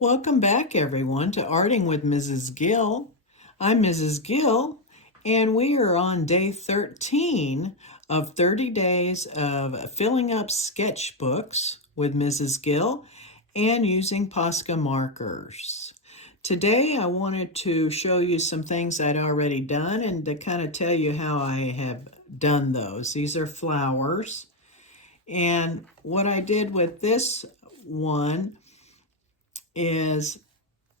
Welcome back, everyone, to Arting with Mrs. Gill. I'm Mrs. Gill, and we are on day 13 of 30 days of filling up sketchbooks with Mrs. Gill and using Posca markers. Today, I wanted to show you some things I'd already done and to kind of tell you how I have done those. These are flowers, and what I did with this one is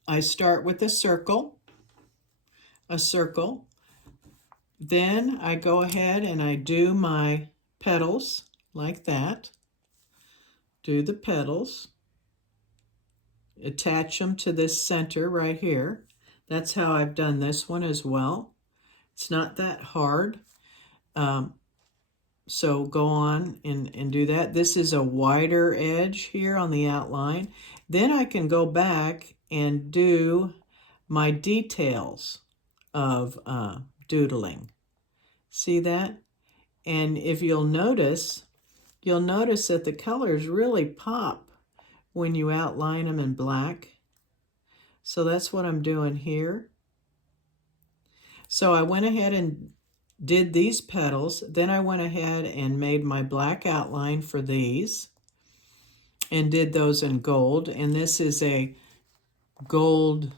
I start with a circle, then I go ahead and I do my petals like that, do the petals, attach them to this center right here. That's how I've done this one as well. It's not that hard. So go on and do that. This is a wider edge here on the outline. Then I can go back and do my details of doodling. See that? And if you'll notice that the colors really pop when you outline them in black. So that's what I'm doing here. So I went ahead and did these petals. Then I went ahead and made my black outline for these and did those in gold. And this is a gold,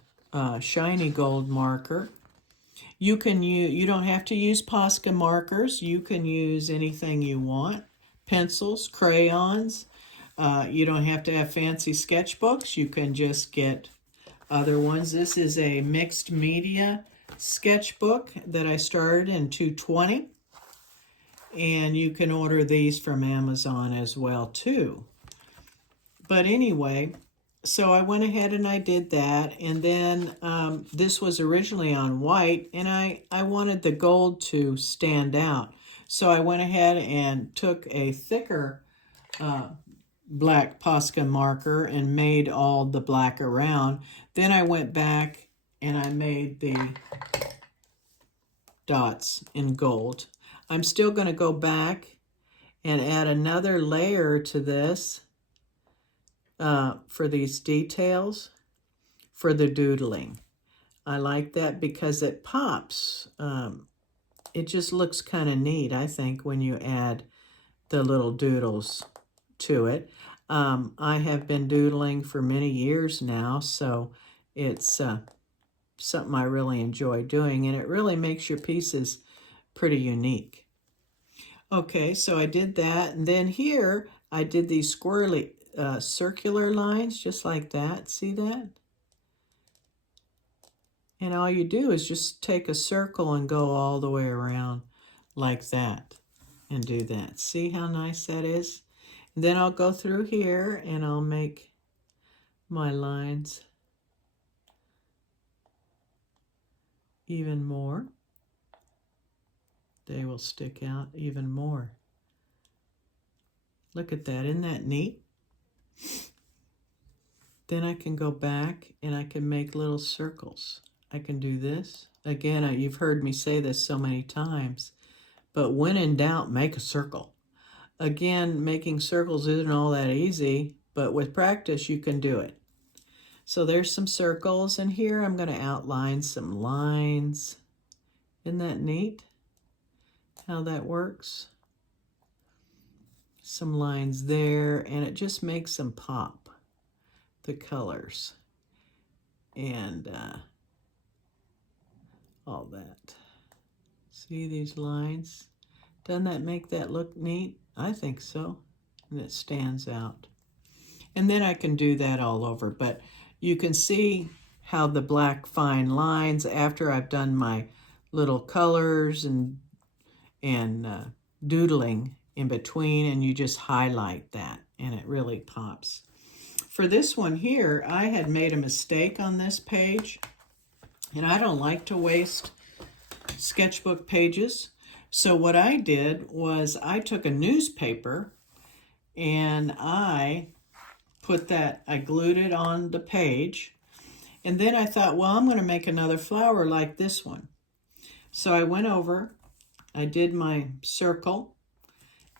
shiny gold marker. You don't have to use Posca markers. You can use anything you want. Pencils, crayons. You don't have to have fancy sketchbooks. You can just get other ones. This is a mixed media sketchbook that I started in 220, and you can order these from Amazon as well too. But anyway, so I went ahead and I did that, and then this was originally on white, and I wanted the gold to stand out. So I went ahead and took a thicker black Posca marker and made all the black around. Then I went back and I made the dots in gold. I'm still going to go back and add another layer to this for these details for the doodling. I like that because it pops. It just looks kind of neat, I think, when you add the little doodles to it. I have been doodling for many years now, so it's something I really enjoy doing, and it really makes your pieces pretty unique. Okay, so I did that, and then here I did these squirrely circular lines just like that. See that? And all you do is just take a circle and go all the way around like that and do that. See how nice that is? And then I'll go through here and I'll make my lines even more. They will stick out even more. Look at that, isn't that neat? Then I can go back and I can make little circles. I can do this. Again, you've heard me say this so many times, but when in doubt, make a circle. Again, making circles isn't all that easy, but with practice, you can do it. So there's some circles, and here I'm going to outline some lines. Isn't that neat how that works? Some lines there, and it just makes them pop, the colors, and all that. See these lines? Doesn't that make that look neat? I think so, and it stands out. And then I can do that all over, but you can see how the black fine lines after I've done my little colors and doodling in between, and you just highlight that and it really pops. For this one here, I had made a mistake on this page, and I don't like to waste sketchbook pages. So what I did was I took a newspaper and I glued it on the page, and then I thought, well, I'm going to make another flower like this one. So I went over, I did my circle,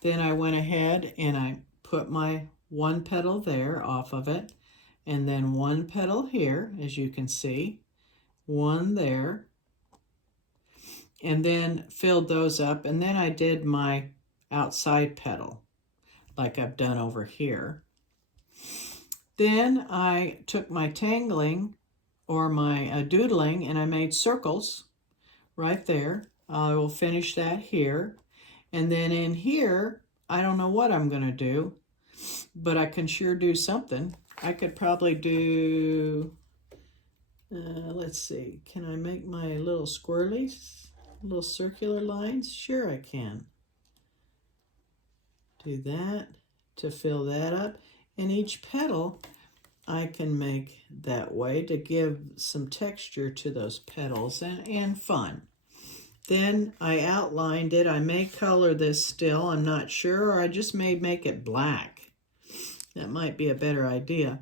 then I went ahead and I put my one petal there off of it, and then one petal here, as you can see, one there, and then filled those up, and then I did my outside petal like I've done over here. Then I took my tangling or my doodling and I made circles right there. I will finish that here. And then in here, I don't know what I'm going to do, but I can sure do something. I could probably do, let's see, can I make my little squirrelies, little circular lines? Sure I can. Do that to fill that up. And each petal I can make that way to give some texture to those petals and fun. Then I outlined it. I may color this still, I'm not sure, or I just may make it black. That might be a better idea.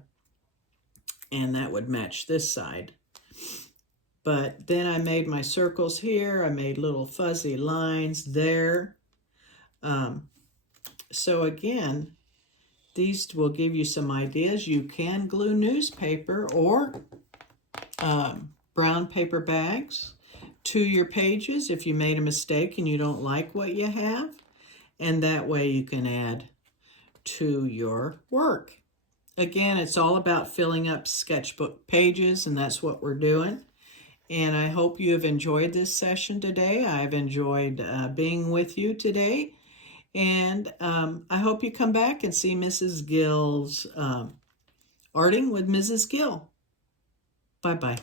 And that would match this side. But then I made my circles here. I made little fuzzy lines there. So again, these will give you some ideas. You can glue newspaper or brown paper bags to your pages if you made a mistake and you don't like what you have. And that way you can add to your work. Again, it's all about filling up sketchbook pages, and that's what we're doing. And I hope you have enjoyed this session today. I've enjoyed being with you today. And I hope you come back and see Mrs. Gill's Arting with Mrs. Gill. Bye-bye.